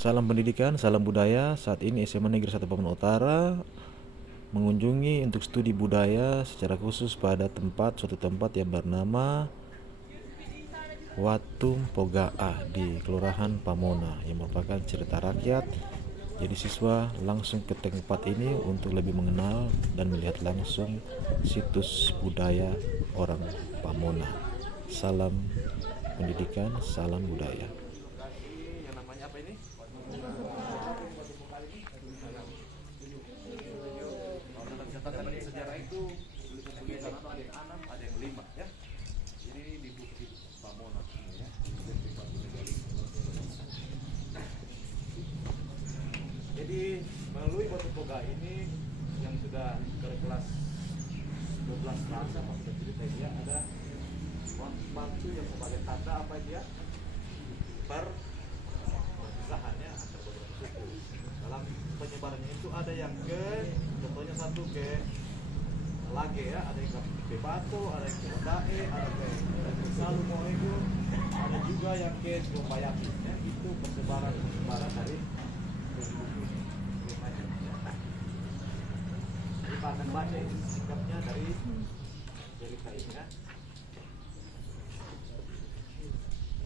Salam pendidikan, salam budaya. Saat ini SMA Negeri 1 Pamuan Utara mengunjungi untuk studi budaya secara khusus pada suatu tempat yang bernama Watung Pogaa di Kelurahan Pamona yang merupakan cerita rakyat. Jadi siswa langsung ke tempat ini untuk lebih mengenal dan melihat langsung situs budaya orang Pamona. Salam pendidikan, salam budaya. Yang namanya apa ini? Kalau dalam catatan sejarah itu tulisan ada yang 6, ada yang 5 ya. Ini di Bukit Pamona ya. Jadi melalui Batu Boga ini yang sudah ke kelas 12 bahasa maksudnya cerita dia ada batu yang sebagai tanda apa dia? Perpisahannya antar beberapa suku. Dalam penyebarannya itu ada yang ke, contohnya satu ke Lage ya, ada yang ke Batu, ada yang ke Dae, ada ke Salu Moego, ada juga yang ke Gopayaki. Ya, itu persebaran dari Jadi Pak akan baca ini sikapnya dari cerita ini ya.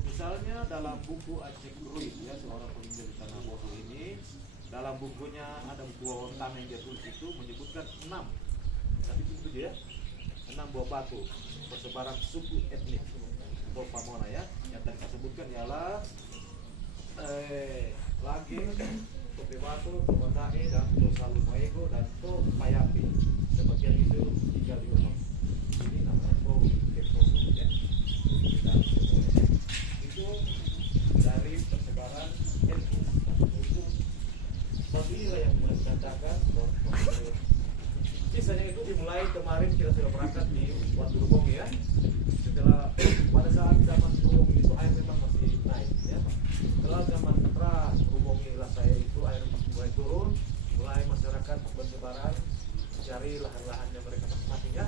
Misalnya dalam buku Aceh Ruin ya, seorang penginjil di Tanah Bodo ini, dalam bukunya ada buku Wawontang yang dia tulis itu menyebutkan 6, tapi itu dia 6 buah batu persebaran suku etnik atau Pamona ya. Yang tadi saya sebutkan ialah Lage, Tope Batu, Tomondae, dan Tosalu Moego dan Topayapi. Sebagian itu tinggal di Gunung ini namanya Keposo ya. Itu dari persebaran etnis itu Babila yang menandakan sisanya itu dimulai kemarin kita sudah berangkat di Watu Rubong ya. Setelah pada saat zaman Rubong itu air memang masih naik ya. Setelah zaman pra Rubong saya itu air mulai turun, mulai masyarakat bersebaran mencari lahan-lahannya mereka masing-masing ya.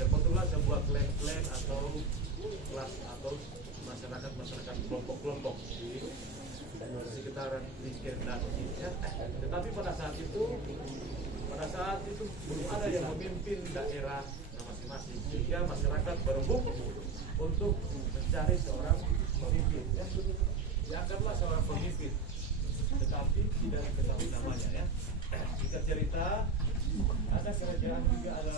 Terbentuklah sebuah klan-klan atau kelas atau masyarakat kelompok-kelompok di sekitaran Miskin dan ini ya. Tetapi pada saat itu belum ada yang memimpin daerah masing-masing, sehingga masyarakat berebut untuk mencari seorang pemimpin ya. Diangkatlah seorang pemimpin, tetapi tidak diketahui namanya ya. Jika cerita ada kerajaan juga, ada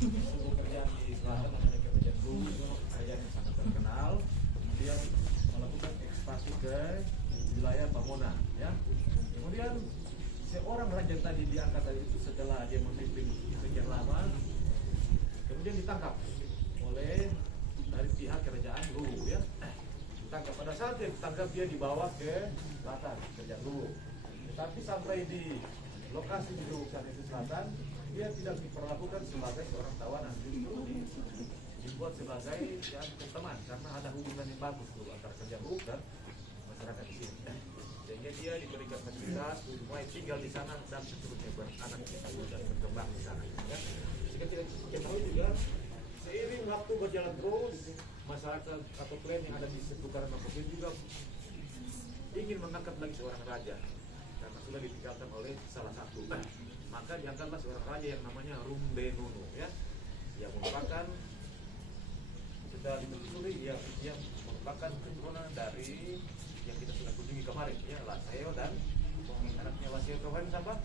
sebuah kerajaan di selatan namanya Kerajaan Bumi, kerajaan yang sangat terkenal, kemudian melakukan ekspansi ke wilayah Pamona ya. Kemudian seorang raja tadi diangkat tadi itu setelah dia memimpin sekian lama, kemudian ditangkap oleh dari pihak kerajaan Luwu ya. Ditangkap, pada saat dia ditangkap dia dibawa ke selatan kerajaan Luwu. Tetapi sampai di lokasi di Luwu itu selatan, dia tidak diperlakukan sebagai seorang tawanan, justru dibuat sebagai yang teman karena ada hubungan yang bagus dulu antara kerajaan Luwu dan masyarakat di sini. Sehingga dia diberikan fasilitas, mulai tinggal di sana dan seterusnya beranak dan berkembang di sana. Ya. Sehingga kita ketahui juga, seiring waktu berjalan terus, masyarakat atau klan yang ada di seputaran Mampuknya juga ingin mengangkat lagi seorang raja karena sudah ditinggalkan oleh salah satu. Maka diangkatlah seorang raja yang namanya Rumbenunu ya, yang merupakan sudah ditelusuri dia merupakan keturunan dari yang kita sudah kunjungi kemarin ya, Laseo dan anaknya Laseo kemarin siapa?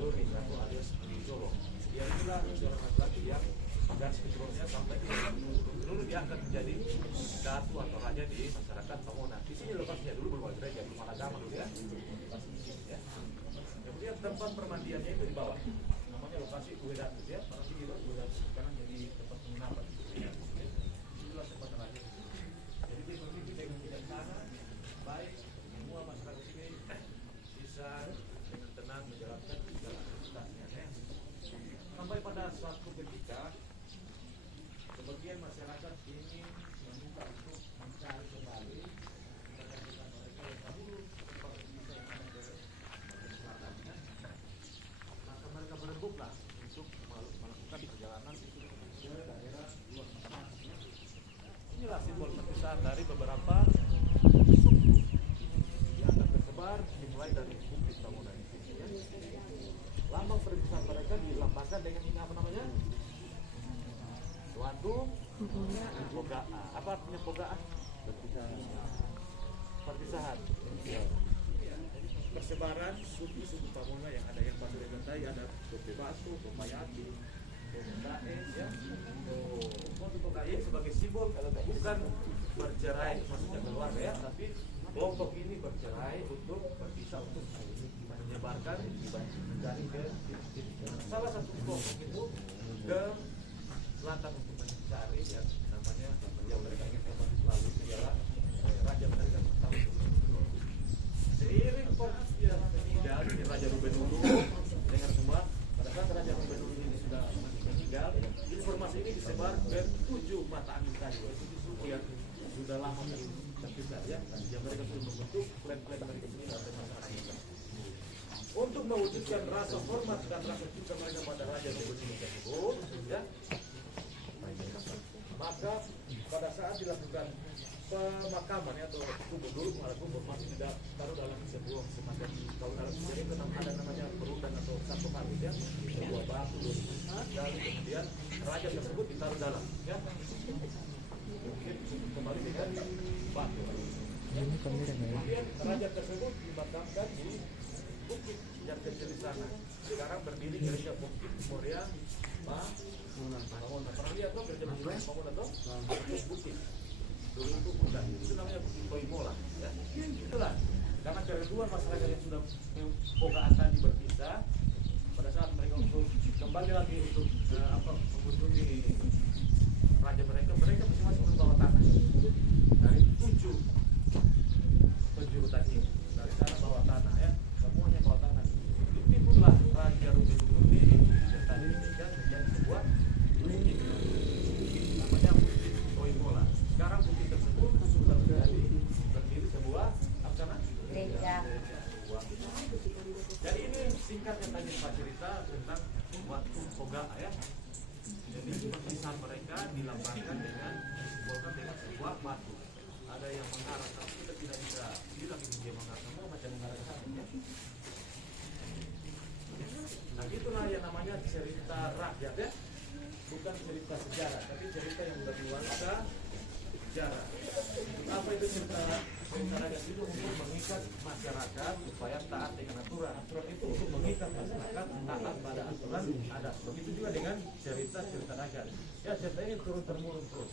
Dori atau alias Solo. Dia itulah seorang laki-laki yang garis keturunannya sampai dulu diangkat menjadi datu atau raja di masyarakat Pamona. Di sini lokasinya dulu belum ada gereja, belum ada agama dulu ya. Lokasi di sini ya. Kemudian tempat permandiannya itu di bawah. Namanya lokasi Uedatu ya. Nanti di Uedatu sekarang jadi tempat penginapan ya. Itulah tempat raja. Jadi dia memimpin dengan bijaksana, baik semua masyarakat sini bisa dengan tenang menjalankan segala aktivitasnya ya. Sampai pada suatu ketika sebagian masyarakat ingin meminta untuk mencari kembali kemerdekaan mereka yang dahulu seperti bisa yang ada di bagian selatan ya. Maka mereka berebutlah untuk melakukan perjalanan ke daerah luar masing-masing. Inilah simbol perpisahan dari beberapa suku yang akan tersebar Pogaa. Apa artinya pogaa? Perpisahan. Persebaran suku-suku Pamona yang ada yang Pasir Gantai, ada Tope Batu, Topayati, Tope ya. Tope ini sebagai simbol bukan bercerai maksudnya keluarga ya, tapi kelompok ini bercerai untuk berpisah untuk menyebarkan mencari ke salah satu kelompok itu ke selatan untuk mencari yang namanya yang mereka ingin lalu itu adalah raja mereka pertama. Seiring dia meninggal di Raja Ruben Ulu dengan semua pada saat Raja Ruben Ulu ini sudah meninggal, informasi ini disebar ke 7 mata angin tadi, 7 suku yang sudah lama terpisah ya, yang mereka sudah membentuk klan-klan mereka sendiri atau masyarakat. Untuk mewujudkan rasa hormat dan rasa cinta mereka pada Raja Ruben Ulu tersebut, ya, maka pada saat dilakukan pemakaman atau kubur dulu malah kubur masih tidak taruh dalam sebuah semacam kalau dalam sejarah itu ada namanya perundang atau sarkofagus ya, sebuah batu dan kemudian raja tersebut ditaruh dalam ya, kemudian kembali dengan batu. Kemudian raja tersebut dimakamkan di bukit yang kecil di sana. Sekarang berdiri gereja Bukit Moria Pamona. Pernah lihat tuh gereja Bukit Pamona tuh? Bukit. Dulu itu bukan, itu namanya Bukit Toimola ya. Itulah, karena kerinduan masyarakat yang sudah pogaan tadi berpisah, pada saat mereka untuk kembali lagi untuk mengunjungi raja mereka masing-masing membawa tanah dari 7 penjuru tadi, dari sana bawa tanah ya, semuanya bawa tanah. Ditimbunlah Raja Ruben Ulu di tadi kan menjadi sebuah bukit namanya Bukit Toimola. Sekarang bukit tersebut sudah berdiri sebuah gereja. Jadi ini singkatnya tadi Pak cerita tentang waktu Pogaa ya. Jadi perpisahan mereka dilambangkan dengan simbolkan dengan sebuah batu. Ada yang mengarah, tapi kita tidak bisa bilang ini dia mengarah semua macam mengarah ke sana ya. Nah itulah yang namanya cerita rakyat ya. Bukan cerita sejarah, tapi cerita yang bernuansa sejarah. Apa itu cerita rakyat itu untuk mengikat masyarakat supaya taat dengan aturan. Aturan itu untuk mengikat masyarakat taat pada aturan adat. Begitu juga dengan cerita rakyat. Ya cerita ini turun temurun terus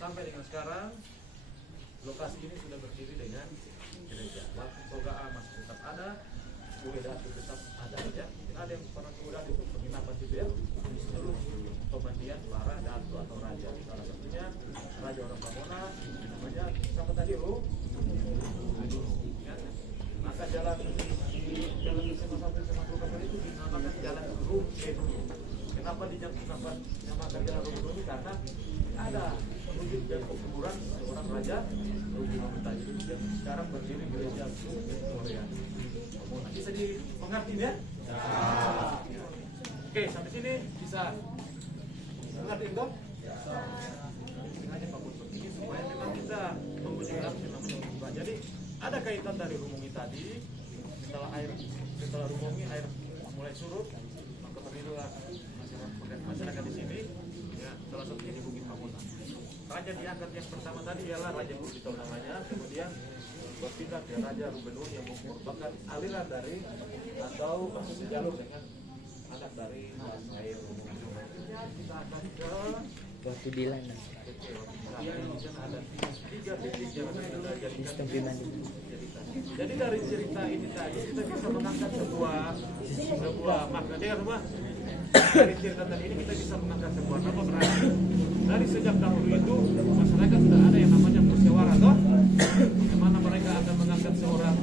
sampai dengan sekarang. Lokasi ini sudah berdiri dengan gereja. Waktu Pogaa masih tetap ada, Ueda tetap ada ya. Ada yang pernah Ueda itu penginapan gitu ya. Terus pemandian para datu atau raja. Salah satunya Raja orang Pamona, namanya siapa tadi ya. Maka jalan SMA 1 SMA 2 itu dinamakan jalan Ruben. Kenapa dinamakan jalan Ruben? Karena ada wujud dan kuburan seorang raja Ruben tadi. Sekarang berdiri gereja Ruben Korea. Bisa dimengerti ya? Oke, sampai sini bisa mengerti dong? Sengaja Pak Putut ini supaya memang kita mempunyai arus yang namanya berubah. Jadi ada kaitan dari Rumungi tadi. Setelah Rumungi air mulai surut, maka berdirilah masyarakat di sini. Ya, salah satunya di Bukit Pamona. Raja diangkat yang pertama tadi ialah Raja Bukit namanya, kemudian berpindah ke Raja Ruben Ulu yang merupakan aliran dari atau sejalur dengan anak dari air Rumungi. Kita akan ke Waktu di Lana. di sana ada 3 titik yang kita jadikan. Jadi dari cerita ini tadi kita bisa mengangkat sebuah makna. Dengar semua. Dari cerita tadi ini kita bisa mengangkat sebuah nama berarti dari sejak dahulu itu masyarakat sudah ada yang namanya musyawarah toh. Bagaimana mereka akan mengangkat seorang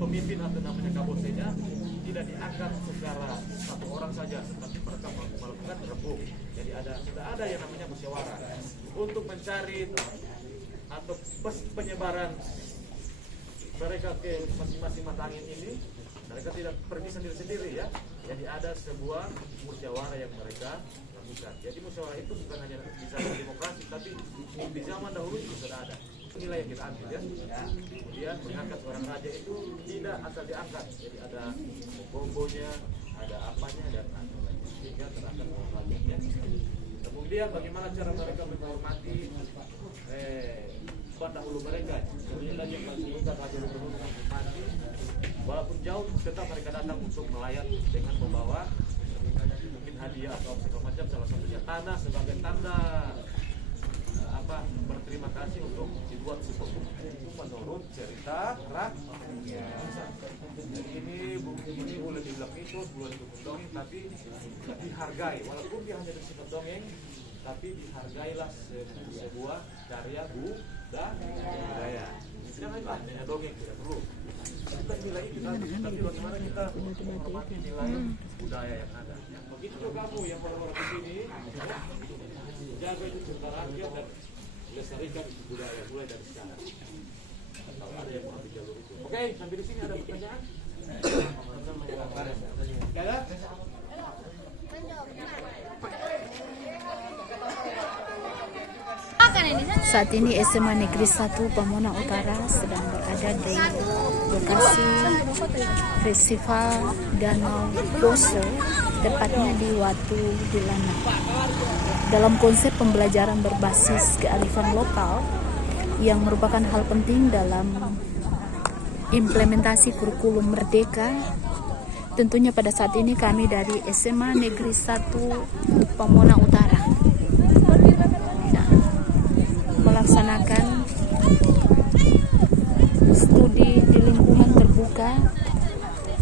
pemimpin atau namanya kabosenya tidak diangkat secara satu orang saja, tapi mereka melakukan rembuk. Jadi sudah ada yang namanya musyawarah untuk mencari atau penyebaran mereka ke masing-masing mata angin ini. Mereka tidak pergi sendiri-sendiri ya. Jadi ada sebuah musyawarah yang mereka lakukan. Jadi musyawarah itu bukan hanya bisa demokrasi, tapi di zaman dahulu itu sudah ada. Nilai yang kita ambil ya. Kemudian mengangkat seorang raja itu tidak asal diangkat. Jadi ada bombonya, ada apanya dan sehingga terangkat orang raja ya. Kemudian lihat bagaimana cara mereka menghormati pendahulu mereka. Kemudian yang masih muda masih menghormati, walaupun jauh tetap mereka datang untuk melayat dengan membawa mungkin hadiah atau segala macam, salah satunya tanah sebagai tanda berterima kasih untuk dibuat sebuah bukti. Itu menurut cerita rakyat. Jadi ini bukti ini boleh dibilang mitos, boleh dibilang dongeng, tapi dihargai. Walaupun dia hanya bersifat dongeng, tapi dihargailah sebuah karya budaya. Jangan hanya dongeng, tidak perlu. Kita nilai kita, tapi bagaimana kita menghormati nilai budaya yang ada. Begitu juga kamu yang orang-orang di sini, jaga itu cerita rakyat dan lestarikan budaya mulai dari sekarang. Kalau ada yang mengambil jalur itu. Oke, sampai di sini ada pertanyaan? Gak ada? Saat ini SMA Negeri 1 Pamona Utara sedang berada di lokasi Festival Danau Poso, tepatnya di Watu Dilana. Dalam konsep pembelajaran berbasis kearifan lokal yang merupakan hal penting dalam implementasi kurikulum Merdeka, tentunya pada saat ini kami dari SMA Negeri 1 Pamona Utara melaksanakan studi di lingkungan terbuka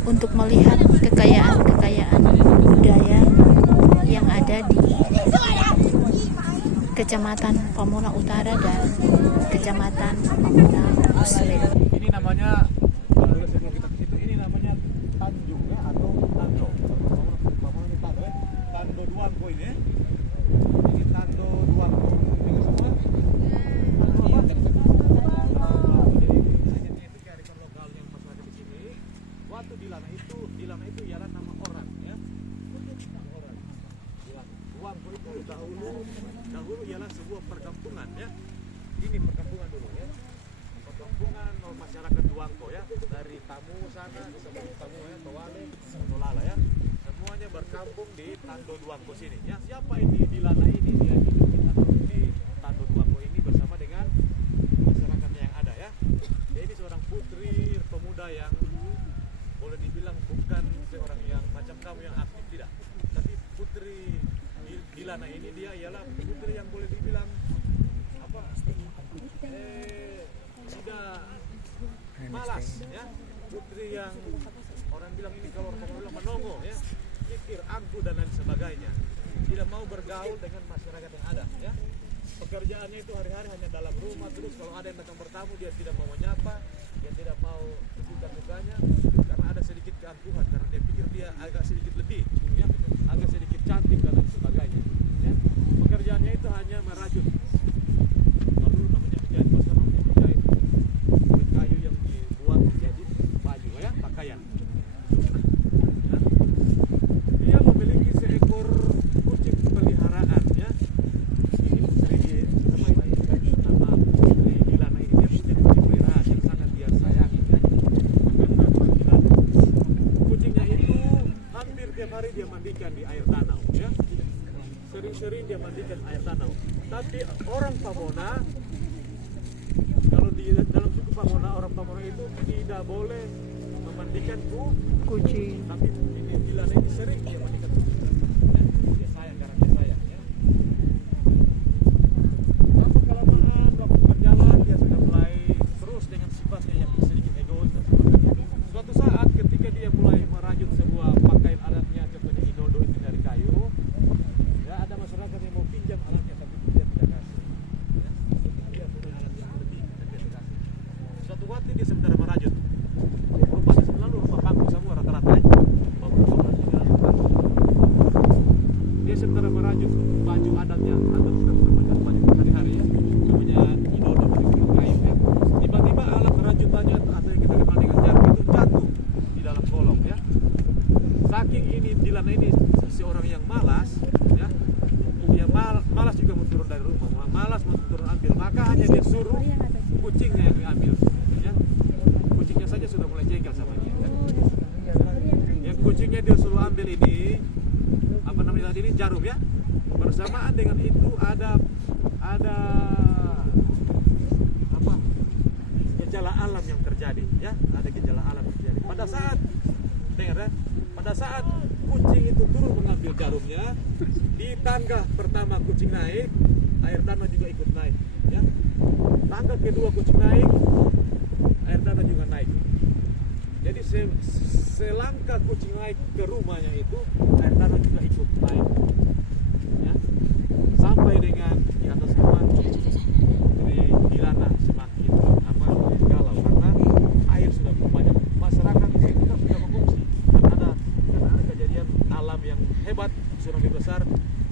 untuk melihat kekayaan budaya yang ada di Kecamatan Pamona Utara dan Kecamatan Pamona Muslim. Ini namanya ini namanya Tanjung ya, atau Tando. Pamona ini Tando ya. Tando Duangko ini ya. Ini Tando Duangko. Ini semua. Waktu Dilana itu ialah nama orang ya. Orang. Duangko itu dahulu ialah sebuah perkampungan ya. Ini perkampungan dulu ya. Perkampungan masyarakat Duangko ya. Dari Tamu sana, disebut Tamu ya, Towale, Tolala ya. Semuanya berkampung di Tando Duangko sini. Ya, siapa ini Dilana ini? Dia hidup di Tando Duangko ini bersama dengan masyarakatnya yang ada ya. Dia ini seorang putri pemuda yang boleh dibilang bukan seorang yang macam kamu yang aktif, tidak. Tapi putri Dilana ini dia ialah putri yang boleh dibilang tidak malas ya. Putri yang orang bilang ini, kalau orang bilang menongo ya, pikir, angkuh dan lain sebagainya. Tidak mau bergaul dengan masyarakat yang ada ya. Pekerjaannya itu hari-hari hanya dalam rumah, terus kalau ada yang datang bertamu dia tidak mau menyapa, dia tidak mau tunjukkan mukanya karena ada sedikit keangkuhan, karena dia pikir dia agak sedikit lebih ya, agak sedikit cantik dan lain sebagainya ya. Pekerjaannya itu hanya merajut. Kalau dulu namanya menjahit, pas sekarang namanya menjahit. Kulit kayu yang dibuat menjadi baju ya, pakaian. Nah, dia memiliki seekor kucing peliharaan ya. Ini nama Putri Dilana ini, dia punya kucing peliharaan yang sangat dia sayangi ya. Kucingnya itu hampir tiap hari dia mandikan di air danau ya. Sering-sering dia mandikan air danau. Tapi orang Pamona, kalau di dalam suku Pamona, orang Pamona itu tidak boleh memandikan kucing. Tapi ini Dilana ini sering dia mandikan kucing. Ya, dia sayang karena dia sayang ya. Lalu kelamaan waktu berjalan dia sudah mulai terus dengan sifatnya yang sedikit egois dan sebagainya. Suatu saat ketika dia mulai merajut sebuah pakaian adatnya, contohnya inodo itu dari kayu, ya ada masyarakat yang mau pinjam alatnya tapi dia tidak kasih. Ya, dia punya alat yang lebih dan dia tidak kasih. Suatu waktu dia sebenarnya merajut. Rumahnya selalu rumah panggung semua rata-rata. Dia sebenarnya merajut baju adatnya, adat sudah menggunakan baju hari-hari ya. Namanya inodo dari kayu ya. Tiba-tiba alat merajutannya atau yang kita kenal dengan jarum itu jatuh di dalam kolong ya. Saking ini Dilana ini seorang yang malas ya. Dia malas juga mau turun dari rumah, malas mau turun ambil, maka hanya dia suruh kucingnya yang diambil ya. Kucingnya saja sudah mulai jengkel sama dia ya. Yang kucingnya dia suruh ambil ini, apa namanya tadi ini, jarum ya. bersamaan dengan itu ada apa, gejala alam yang terjadi, ya, ada gejala alam yang terjadi. Pada saat, dengar ya, pada saat kucing itu turun mengambil jarumnya, di tangga pertama kucing naik, air danau juga ikut naik, ya. Tangga kedua kucing naik, air danau juga naik. Jadi selangkah kucing naik ke rumahnya itu, air danau juga ikut naik, ya. Sampai dengan di atas rumah di lana semakin galau karena air sudah banyak. Masyarakat kita sudah mengungsi karena ada kejadian alam yang hebat, tsunami besar.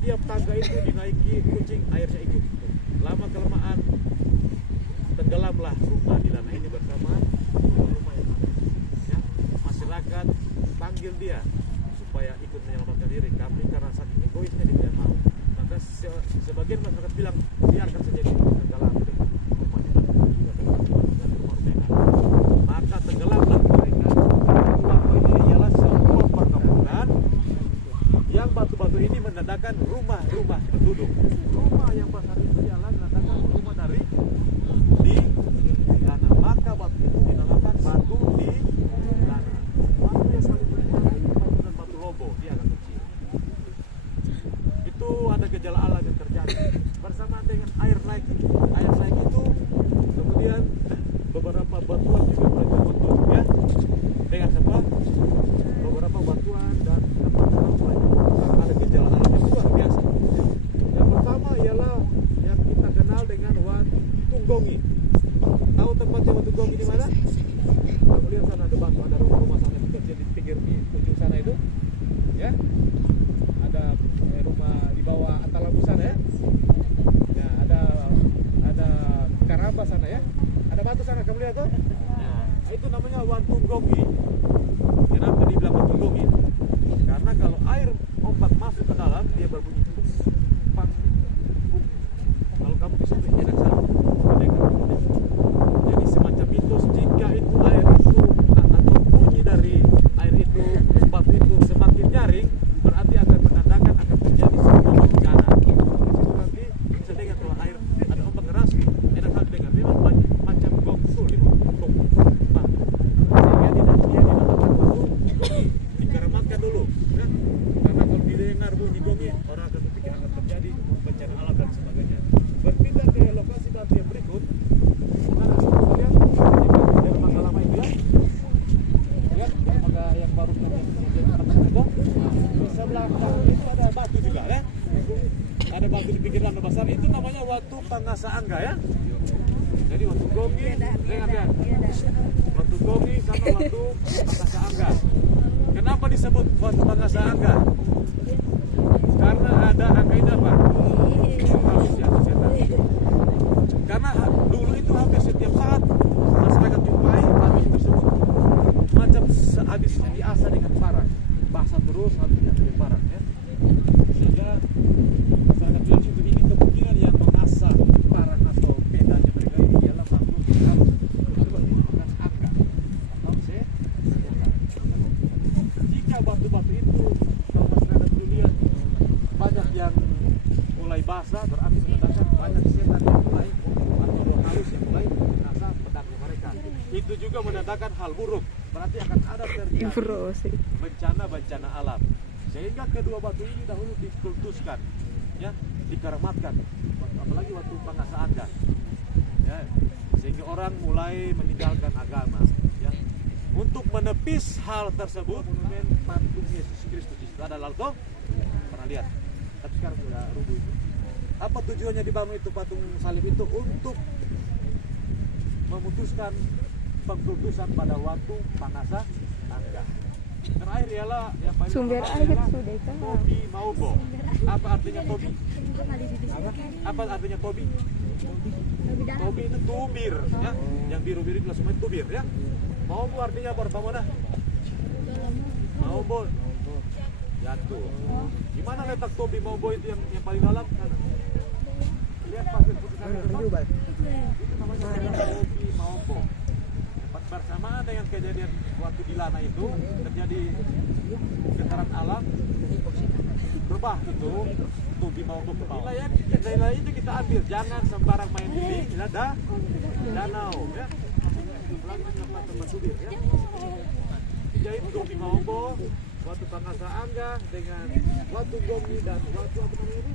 Tiap tangga itu dinaiki kucing, airnya ikut. Lama kelamaan tenggelamlah rumah di lana ini bersama rumah yang ada. Ya, masyarakat panggil dia supaya ikut menyelamatkan diri. Kami karena saking egoisnya dia tidak mau. Maka sebagian masyarakat bilang biarkan saja dia tenggelam dengan rumahnya juga dengan rumah mereka. Maka tenggelamlah mereka. Batu ini ialah sebuah perkampungan yang batu-batu ini menandakan rumah-rumah penduduk. Rumah yang besar itu ialah menandakan rumah dari di lana. Maka batu itu dinamakan batu di lana. Batu yang paling besar itu batu lobo, dia agak kecil. Itu ada gejala alam yang terjadi bersamaan dengan air naik itu. Air naik itu kemudian beberapa batuan juga berbentuk, ya, dengan sebab beberapa batuan dan tempat-tempat lain. Ada gejala alam yang luar biasa. Yang pertama ialah yang kita kenal dengan Watu Tunggongi. Tahu tempatnya Watu Tunggongi di mana? Kamu lihat sana ada batu, ada rumah-rumah sana kecil di pinggir di ujung sana itu, ya. Ada rumah di bawah Atalabu sana, ya. Ya, ada Karamba sana, ya. Ada batu sana, kamu lihat tuh? Nah, itu namanya Watu Tunggongi. Kenapa dibilang Watu Tunggongi? Karena kalau air ombak masuk ke dalam, dia berbunyi pang. Kalau kamu di situ enak salah. Jadi semacam mitos, jika itu air itu atau bunyi dari air itu, batu itu semakin nyaring, berarti akan menandakan akan terjadi sebuah bencana. Di situ nanti bisa dengar kalau air ada ombak keras, enak salah dengar. Memang macam gongsul di bawah. Sehingga dia dinamakan batu gongi, dikeramatkan dulu, ya. Karena kalau didengar bunyi gongi, orang akan berpikir akan terjadi bencana alam dan sebagainya. Berpindah ke lokasi batu yang berikut. Mana kalian dermaga lama itu, ya? Lihat dermaga yang baru menjadi itu. Di sebelah kanan itu ada batu juga, ya. Ada batu di pinggir danau besar, itu namanya Watu Pangasa Angga, ya. Jadi Watu Gongi, dengar. Watu Gongi sama Watu Pangasa Angga. Kenapa disebut Watu Pangasa Angga? Karena ada angga ini apa? Manusia, setan. Karena dulu itu hampir setiap saat masyarakat jumpai batu tersebut macam sehabisnya diasah dengan parang, basah terus habisnya dengan parang, ya. Sehingga masyarakat bilang situ ini kemungkinan yang mengasah parang atau pedanya mereka ini ialah makhluk yang disebut angga atau setan. Jika batu-batu itu kalau masyarakat dulu lihat banyak yang mulai basah, berarti menandakan banyak setan yang mulai atau roh halus yang mulai menasah pedangnya mereka. Itu juga menandakan hal buruk, berarti akan ada terjadi bencana alam. Sehingga kedua batu ini dahulu dikultuskan, ya, dikeramatkan, apalagi Watu Pangasa Angga, ya, sehingga orang mulai meninggalkan agama, ya. Untuk menepis hal tersebut, monumen patung Yesus Kristus di situ ada lalu, pernah lihat, tapi sekarang sudah rubuh itu. Apa tujuannya dibangun itu patung salib itu? Untuk memutuskan pengkultusan pada Watu Pangasa Angga. Terakhir ialah yang paling Sumber pertama air ialah sudah kan. Tobi Maubo. Apa artinya Tobi? Apa artinya Tobi? Tobi itu tubir, ya. Yang biru-biru itu semua itu tubir, ya. Maubo artinya apa, Pamona? Maubo jatuh. Di mana letak Tobi Maubo itu yang paling dalam? Sana. Lihat pasir putih sana. Itu namanya Tobi Maubo. Bersamaan dengan kejadian waktu di lana itu terjadi getaran alam berubah itu tuh mau ke bawah. Nilai itu kita ambil, jangan sembarang main di danau ya. Tempat subir ya. Jadi Gomi Maombo, Watu Pangasa Angga dengan Watu Gomi dan Watu apa namanya ini?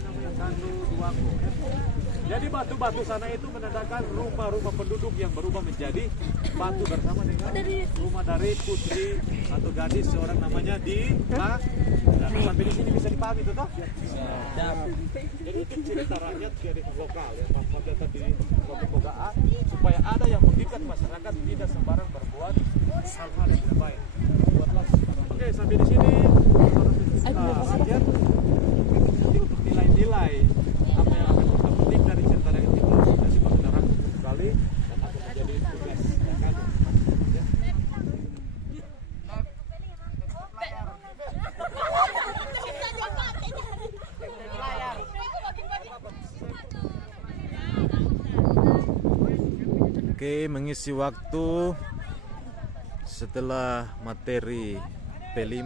Namanya Tandu Duango ya. Jadi batu-batu sana itu menandakan rumah-rumah penduduk yang berubah menjadi batu bersama dengan rumah dari putri atau gadis seorang namanya Dila. Dan sampai di sini bisa dipahami itu toh? Jadi itu cerita rakyat dari lokal ya, Pak Jata di Bogaan supaya ada yang mendidik masyarakat tidak sembarang berbuat hal-hal yang tidak baik. Buatlah. Oke, sampai di sini rakyat jadi untuk nilai-nilai apa yang akan kita petik dari cerita rakyat itu nanti pengenalan kembali dan akan menjadi tugas kami. Ya. Oke, mengisi waktu setelah materi P5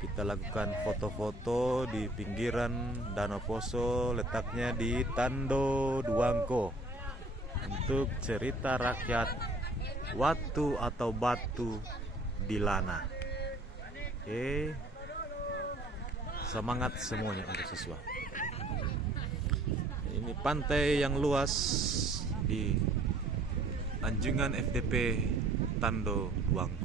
kita lakukan foto-foto di pinggiran Danau Poso, letaknya di Tando Duangko, untuk cerita rakyat Watu atau Batu Dilana. Oke, semangat semuanya untuk siswa. Ini pantai yang luas di Anjungan FDP Tando Duangko.